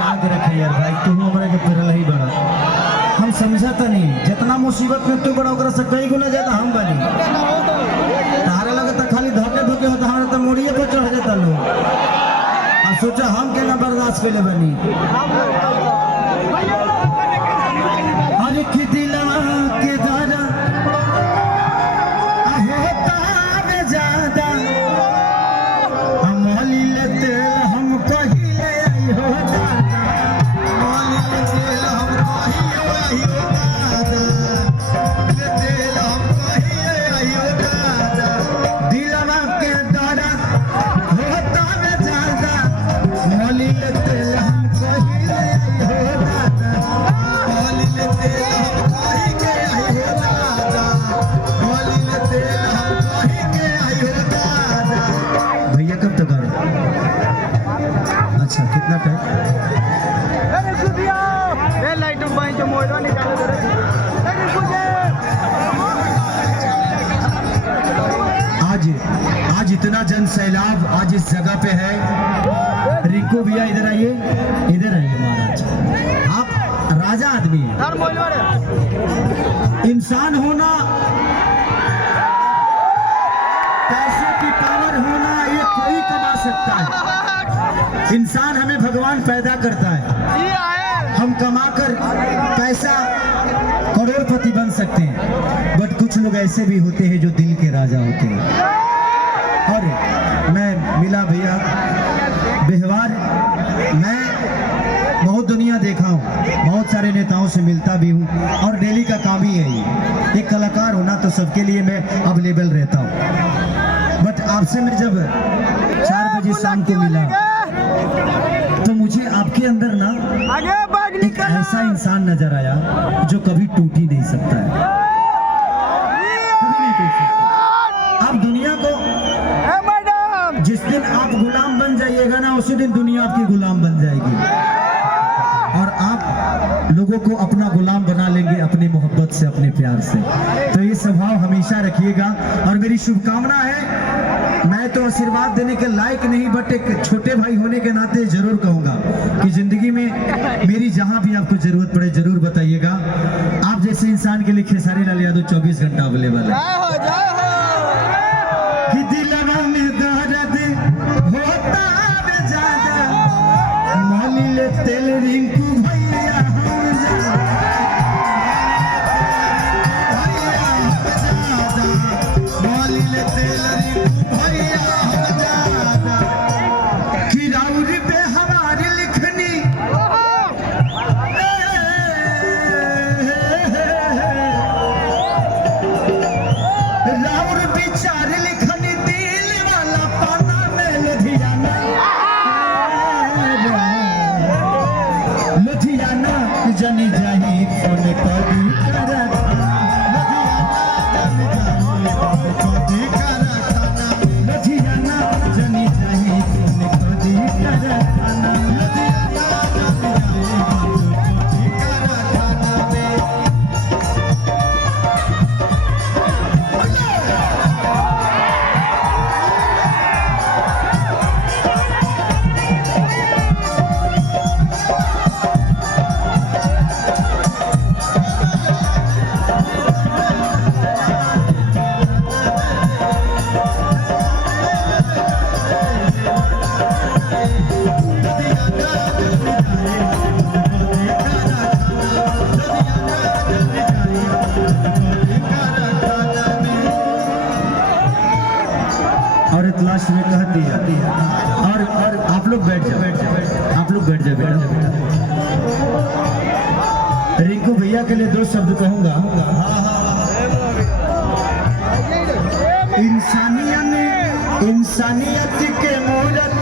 बना के रखे यार भाई, तू हमरा के तेरा ही बड़ा हम समझता नहीं। जितना मुसीबत में तू बड़ा ओकरा से कई गुना ज्यादा हम बनी। तारे लगे तो खाली धोके धोके होता, हमारे तो मोड़िए पर चढ़ जाता लोग। अब सोचा हम के ना बर्दाश्त के लिए बनी। अरे कि दिलवा के दादा होता है ज्यादा, हम होली लेते हम पहिले आई हो दादा, होली लेते हम पहिले आई हो दादा, लेते हम पहिले आई हो दादा। दिलवा के दादा होता है ज्यादा, होली लेते हम पहिले आई हो दादा, होली लेते हम पहिले आई हो दादा, होली लेते हम पहिले आई हो दादा। भैया कब तक आ रहे? अच्छा कितना टाइम? आज आज इतना जन सैलाब आज इस जगह पे है। रिंकू भैया इधर आइए, इधर आइए महाराज। आप राजा आदमी हैं। इंसान होना, पैसे की पावर होना, ये कोई कमा सकता है। इंसान हमें भगवान पैदा करता है। हम कमाकर पैसा करोड़पति बन सकते हैं, बट कुछ लोग ऐसे भी होते हैं जो दिल के राजा होते हैं। और मैं मिला भैया व्यवहार, मैं बहुत दुनिया देखा हूँ, बहुत सारे नेताओं से मिलता भी हूँ, और डेली का काम ही है ये। एक कलाकार होना तो सबके लिए मैं अवेलेबल रहता हूँ, बट आपसे मैं जब 4 बजे शाम को मिला तो मुझे आपके अंदर ना एक ऐसा इंसान नजर आया जो कभी टूट ही नहीं सकता है, कभी नहीं टूट सकता। आप दुनिया को, जिस दिन आप गुलाम बन जाइएगा ना, उसी दिन दुनिया आपकी गुलाम बन जाएगी, और आप लोगों को अपना गुलाम बना लेंगे अपनी मोहब्बत से, अपने प्यार से। तो ये स्वभाव हमेशा रखिएगा, और मेरी शुभकामना है। मैं तो आशीर्वाद देने के लायक नहीं, बट एक छोटे भाई होने के नाते जरूर कहूंगा कि जिंदगी में मेरी जहां भी आपको जरूरत पड़े जरूर बताइएगा। आप जैसे इंसान के लिए खेसारी लाल यादव 24 घंटा अवेलेबल है। कि दिलवा में दर्द होता है ज्यादा, मोली ले तेल रिंकू भैया हम ज्यादा, मोली ले तेल रिंकू भैया हम ज्यादा। कि राउर पे हमारी लिखनी राउर विचार लिखनी, दिल वाला पाना में लुधियाना, लुधियाना जनी जाही फोन करी करा, लुधियाना जनी जाही फोन करी करा, और लास्ट में कहती है, और आप लोग बैठ जाओ, आप लोग बैठ जाओ बेटा। रिंकू भैया के लिए 2 शब्द कहूंगा। इंसानियत के मूरत